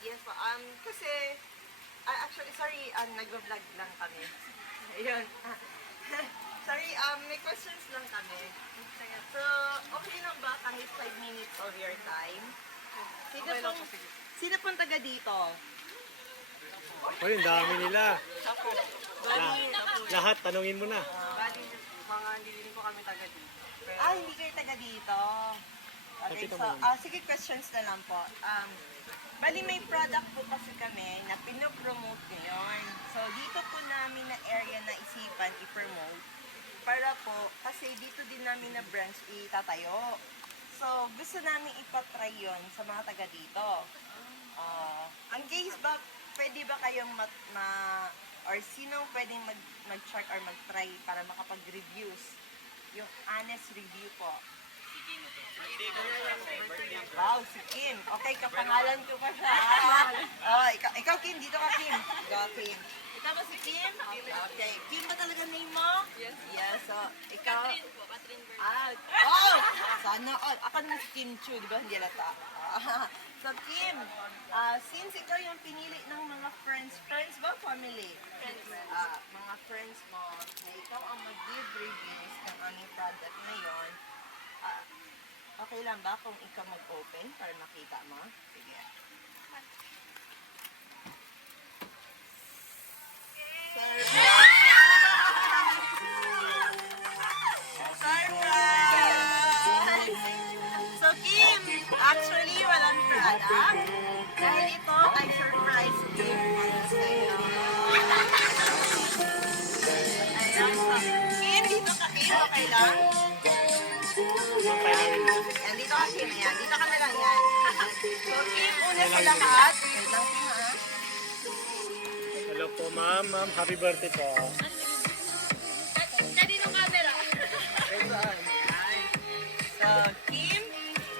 Yes po. Kasi, actually, sorry, nag-vlog lang kami. Ayun. Sorry, may questions lang kami. So, okay lang ba kahit 5 minutes of your time? Sino pong taga dito? Ay, ang dami nila. Bali, Lahat, tanungin mo na. Bali, mga hindi din po kami taga dito. Pero, hindi kayo taga dito. Okay, Nakita so, mo yun. sige, questions na lang po. Bali, may product po kasi kami na pinopromote ngayon. So, dito po namin na area na isipan i-promote para po, kasi dito din namin na branch itatayo. So, gusto namin ipatry yon sa mga taga dito. Ang case ba, pwede ba kayong or sinong pwedeng mag-check or mag-try para makapag-reviews? Yung honest review po. Wow, si Kim. Okay, kapangalan ko pa siya. Ikaw Kim, dito ka Kim. Go Kim. Ikaw ba si Kim? Okay. Kim ba talaga name mo? Yes. Yes. So, ikaw? Catherine po, Catherine Bernal. Wow! Sana all. Ako naman si Kim Chu, di ba? Hindi lata. So, Kim, since ikaw yung pinili ng mga friends ba? Family? Friends. Mga friends mo, na ikaw ang mag-give reviews ng aming product ngayon, okay lang ba kung ikaw mag-open para makita mo? Sige. Surprise! So, Kim, actually, walang product. Dahil ito ay surprise gift para sa'yo. Ayan, so, Kim, dito ka, Kim, okay lang? Yan, dito ka, Kim. Yan, dito ka na lang yan. So, Kim, una sa lahat. Wait lang, Kim, ha? Hello po, ma'am. Ma'am, happy birthday po. Kanino camera? So, Kim,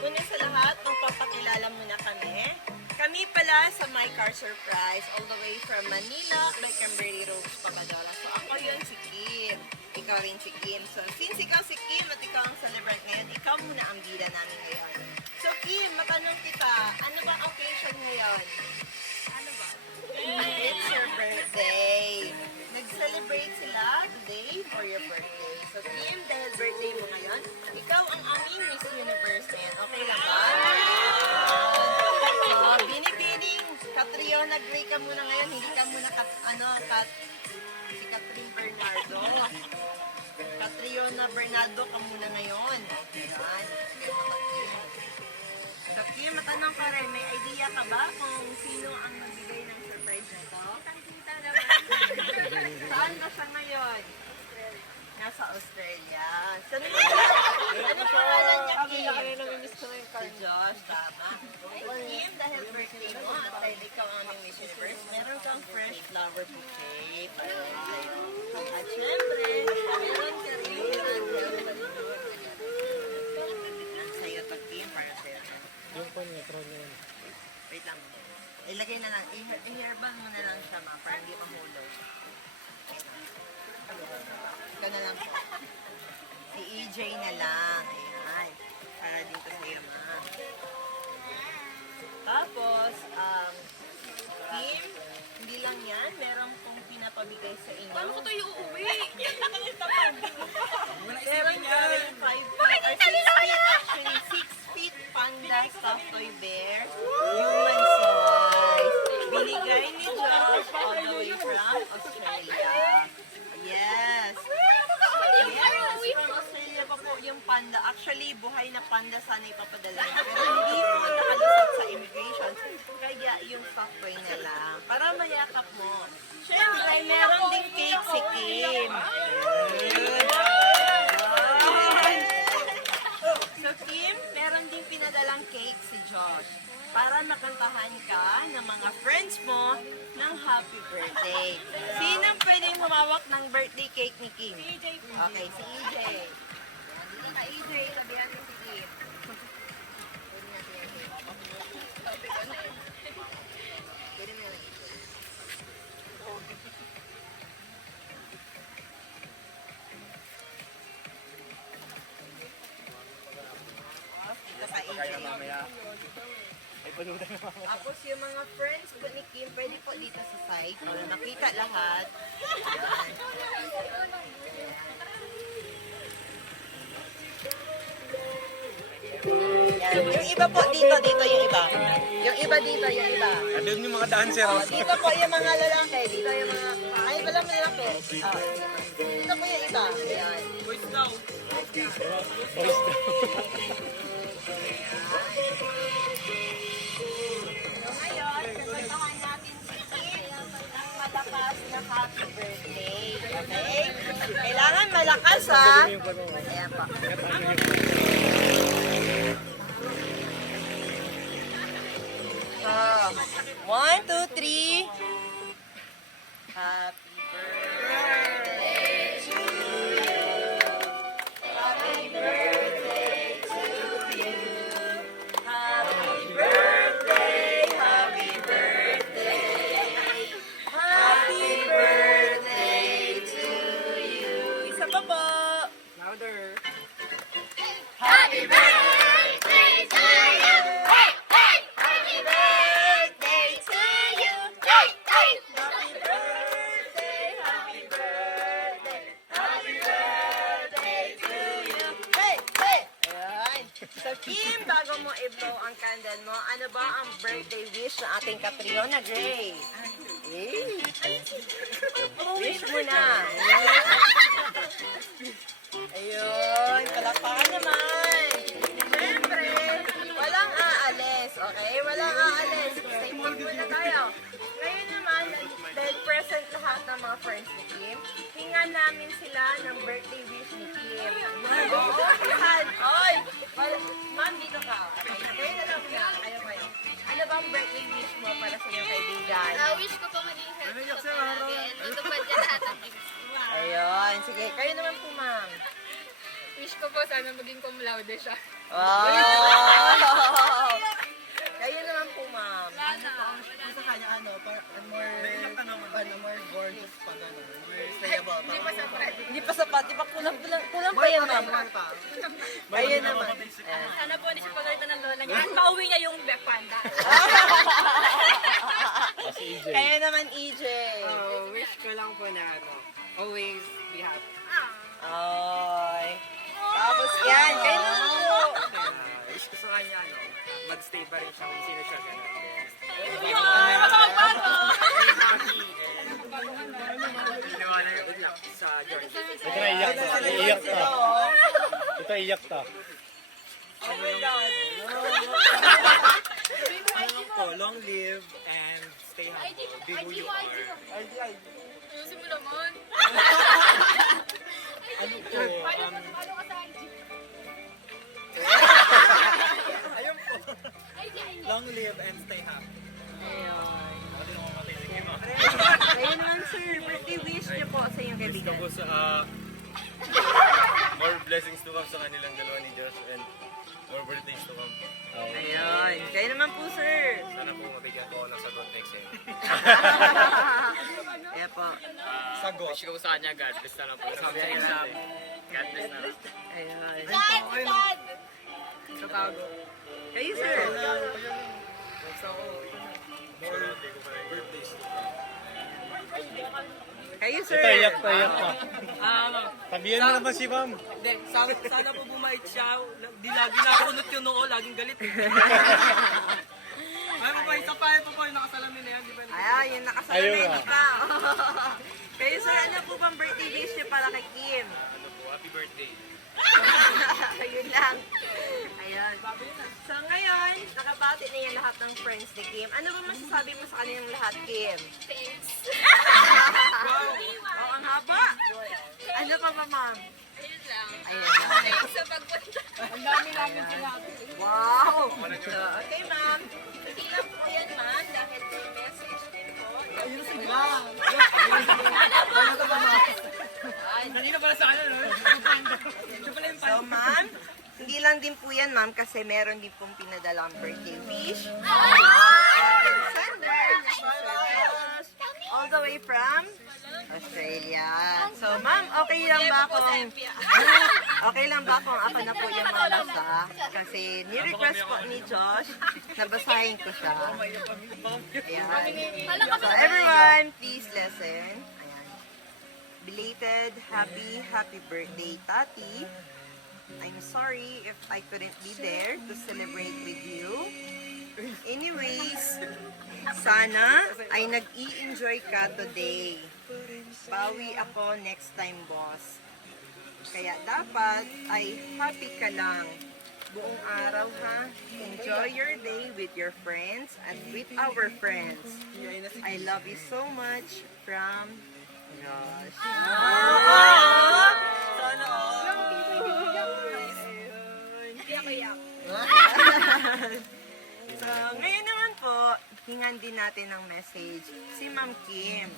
una sa lahat, magpapakilala muna kami. Kami pala sa My Car Surprise, all the way from Manila, by Camberry Road, Pacadola. So, ako yun si Kim. Ikaw rin si Kim. So, since ikaw si Kim at ikaw ang celebrant ngayon, ikaw muna ang bida namin ngayon. So, Kim, matanong kita, ano ba occasion ngayon? Ano ba? It's your birthday. Nag-celebrate sila today for your birthday. So, Kim, dahil birthday mo ngayon, ikaw ang aming Miss Universe ngayon. Okay lang ba? So, binibining, Catriona Gray ka muna ngayon. Hindi ka muna si Catherine Bernardo. Catriona Bernardo ka muna ngayon. Ayan. So, Kim, matanong ka rin, may idea ka ba kung sino ang magbigay ng surprise na ito? Kita naman. Saan ba siya ngayon? Nasa Australia. So, ano pangalan niya, Kim? Namimiss ko na yung Si Josh, tama. So, Kim, dahil birthday mo at dahil ikaw ang aming Miss Universe, meron kang fresh flower bouquet. At syempre, meron ka rin ang sa'yo to, Kim, para sa'yo. Yung po niya, throw niya. Wait lang. Ilagay na lang. I-herbal mo na lang siya, ma, para hindi mahulog. Ikaw na lang. Si EJ na lang. Ayan. Para dito sa'yo, ma. Tapos, Kim, hindi lang yan. Meron pong pinapabigay sa inyo. Paano ko ito iuuwi? Meron ka rin 5 feet or 6 feet, actually 6 feet panda soft toy bear. Human size. Binigay ni Josh all the way from Australia. Yes. Yes, from Australia pa po yung panda. Actually, buhay na panda sana ipapadala niya. Pero hindi po nakalusot sa immigration. Kaya yung soft toy na lang. Para mayakap mo. Siyempre, meron ding cake si Kim. So, Kim, meron ding pinadalang cake si Josh para makantahan ka ng mga friends mo ng happy birthday. Sino pwedeng humawak ng birthday cake ni Kim? EJ po. Okay, si EJ. Dito ka, EJ. Sabihan mo si Kim. Pwede natin yan, Kim. Pwede mo yan. Dito ka, EJ. Mamaya. Ay, Tapos yung mga friends po ni Kim, pwede po dito sa side. Para nakita lahat. Ayan. Yan. Yung iba po dito yung iba. Yung iba dito, yung iba. Andun yung mga dancer. Oh, dito po yung mga lalaki. Dito yung mga... Ay, wala mga lalaki. Oh, dito po yung iba. Ayan. Boys daw. So ngayon, kakantahan natin si Kim ng malakas na happy birthday. Okay? Kailangan malakas ha. Ayan po. So, 1, 2, 3. Happy birthday to you. Happy birthday to you. Happy birthday, happy birthday. Happy birthday to you. Isa pa po. Louder. Happy birthday to you. Hey, hey. Happy birthday to you. Hey, hey. Happy birthday, happy birthday. Happy birthday to you. Hey, hey. Ayan. So Kim, bago mo i-blow ang candle mo, ano ba ang birthday wish ng ating Catriona Gray? Eh. Wish mo na. Ayun, palakpakan naman. Siyempre, walang aalis, okay? Walang aalis. Stay put muna tayo. Ngayon naman, dahil present lahat ng mga friends ni Kim, hingan namin sila ng birthday wish ni Kim. Oo, yan. Oy! Ma'am, dito ka. Okay, kayo na lang nga. Kayo. Ano bang birthday wish mo para sa iyong kaibigan? Wish ko po maging healthy po palagi and matupad niya lahat ng dreams ko. Ayun, sige. Kayo naman po, ma'am. Wish ko po sana maging cum laude siya. Wow! Kayo naman po, ma'am. Sa kanya more gorgeous pa gano'n. More stable pa. Hindi pa sapat. Hindi pa sapat. Di ba kulang pa yan, ma'am? pa. Kayo naman. Ayan. Sana po hindi siya pagalitan ng lola niya. At pauwi niya yung Black Panda. Kayo naman, EJ. Wish ko lang po na always be happy. Ay. Tapos yan. Kayo naman po. Wish ko sa kanya mag-stay pa rin siya kung sino siya gano'n. Happy and Iniwala yung sa journey. Ito na iyak ta. Iyak ta. Ito iyak ta. Oh my God. Long live and stay humble. Be who you are. ayusin mo naman. Ano po? Paano ka sa IG? Ayun po. Long live and stay happy. Kayo naman, sir. Birthday wish niyo po sa inyong kaibigan. Gusto ko sa more blessings to come sa kanilang dalawa ni Josh and more birthdays to come. Ayun. Kayo naman po, sir. Sana po mabigyan ko ako ng sagot next year. Ayan po. Sagot. Wish ko sa kanya, God bless na lang po. Sa exam, God bless na lang. Ayun. Dad! Chicago. Kayo, sir. So, Birthday ko pa rin. Birthdays. Kayo, sir. Ito iyak ta. Iyak ta. Tabihan mo naman si ma'am. hindi, sana po bumait siya. Di lagi nakunot yung noo, laging galit. Ay, pa, isa pa yung nakasalamin na yan. Di ba? Ay, yung Ayun nakasalamin nga. ka. Kayo, sir, ano po bang birthday wish niyo para kay Kim? Ano po, happy birthday. Ayun lang. Ayun. So ngayon, nakabati na yan lahat ng friends ni Kim. Ano ba masasabi mo sa kanilang lahat, Kim? Thanks. Wow, ang haba. Ano pa ba, ma'am? Ayun lang. Ayun lang. Thanks sa pagpunta. Ang dami namin sinabi. Wow! So, okay, ma'am. Hindi lang po yan, ma'am, dahil may message din po. Ayun sila. Kanina pala sa ano, Siya pala yung So, ma'am, hindi lang din po yan, ma'am, kasi meron din pong pinadalang birthday wish. Sender, all the way from Australia. So, ma'am, okay Okay lang ba kung okay lang ba kung ako na po yung magbasa? Kasi ni-request po ni Josh na basahin ko siya. Ayan. So everyone, please listen. Ayan. Belated happy birthday, Tati. I'm sorry if I couldn't be there to celebrate with you. Anyways, sana ay nag-i-enjoy ka today. Bawi ako next time, boss. Kaya dapat ay happy ka lang. Buong araw ha. Enjoy your day with your friends and with our friends. I love you so much from Josh. Sana So, ngayon naman po, hingan din natin ng message si Ma'am Kim.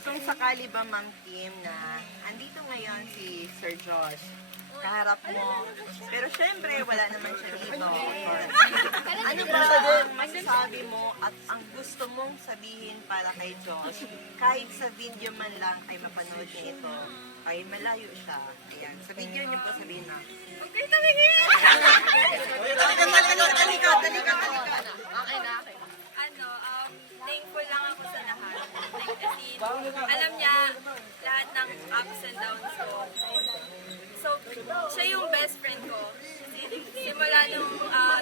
Kung sakali ba Ma'am Kim na andito ngayon si Sir Josh, kaharap mo. Pero syempre, wala naman siya dito. Ano ba ang masasabi mo at ang gusto mong sabihin para kay Josh? Kahit sa video man lang ay mapanood niyo ito. Kahit malayo siya. Ayan, sa video niyo po sabihin na. Okay, tumingin! Talika. Okay na. Thankful lang ako sa lahat. Like, kasi, alam niya lahat ng ups and downs ko. So, siya yung best friend ko. Simula nung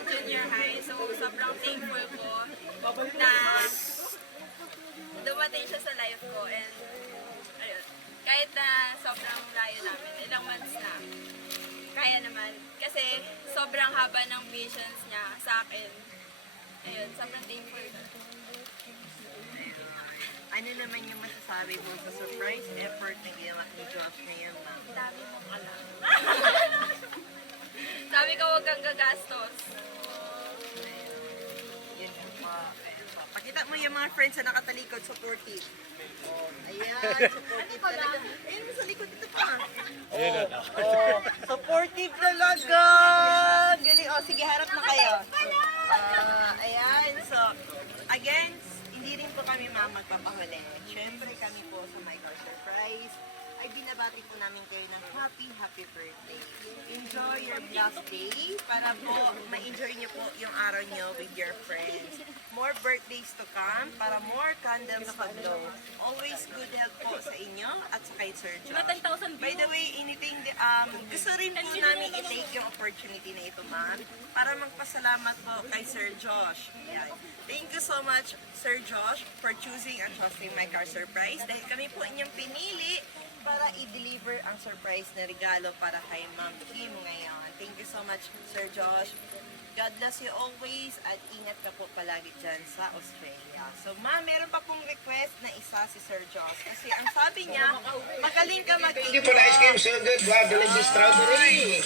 junior high, so sobrang thankful ko na dumating siya sa life ko. And, ayun, kahit na sobrang layo namin, ilang months na, kaya naman. Kasi sobrang haba ng visions niya sa akin. Ayun, sobrang thankful. Ano naman yung masasabi mo sa surprise effort na ginawa ni Josh ngayon, ma'am? Dami mong alam. Sabi ko, huwag kang gagastos. Yun yung pakita mo yung mga friends na nakatalikod, supportive. Ayan, supportive talaga. Ayun, sa likod dito pa. Supportive talaga. Galing. Oh, sige, harap na kayo. Ayan, so, again, hindi rin po kami magpapahuli. Siyempre kami po sa My Car Surprise ay binabati po namin kayo ng happy birthday. Enjoy your blessed day para po ma-enjoy niyo po yung araw niyo with your friends. More birthdays to come para more candles to glow. Always good health po sa inyo at sa kay Sir Josh. By the way, anything, gusto rin po namin i-take yung opportunity na ito, ma'am, para magpasalamat po kay Sir Josh. Yan. Thank you so much, Sir Josh, for choosing and trusting My Car Surprise dahil kami po inyong pinili para i-deliver ang surprise na regalo para kay Ma'am Kim ngayon. Thank you so much, Sir Josh. God bless you always at ingat ka po palagi dyan sa Australia. So, ma'am, meron pa pong request na isa si Sir Josh. Kasi ang sabi niya, magaling ka Thank you for the ice cream. So good. Wow, delicious strawberry.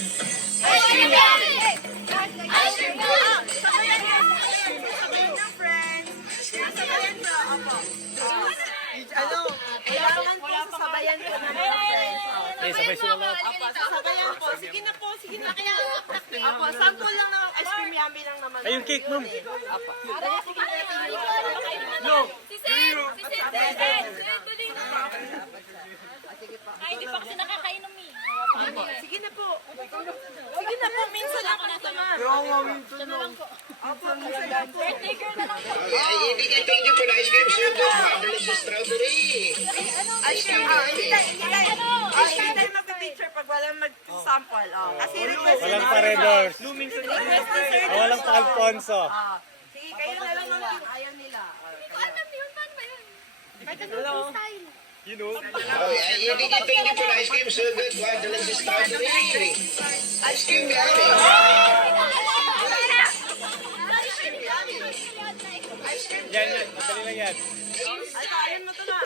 Sabayan ng friends. Sabayan ko. Opo. Ano, kailangan po sasabayan ko ng mga friends. Sabay sila lahat. Opo, sasabayan po. Sige na po, sige na. Opo, sample lang ng ice cream yummy lang naman. Ay, yung cake, ma'am. Opo. No. Si Sid! Sige po. Ay, hindi pa kasi nakakainom eh. Sige na po. Sige na po, minsan lang po ito, ma'am. Opo, minsan lang po. Birthday girl na lang po. Thank you for the ice cream. So good. Wow, delicious strawberry. Ice cream, hindi tayo magpipicture pag walang mag-sample. Kasi request Walang ni Sir paredors. Request ni Sir Walang pa Alfonso. Sige, kayo na lang ng team. Ayaw nila. Alam yun, paano ba yun? You know? Thank you for the ice cream. So good. Wow, delicious strawberry. Ice cream yummy. Yan, yan. Madali lang yan. Ay, kaayan mo to na.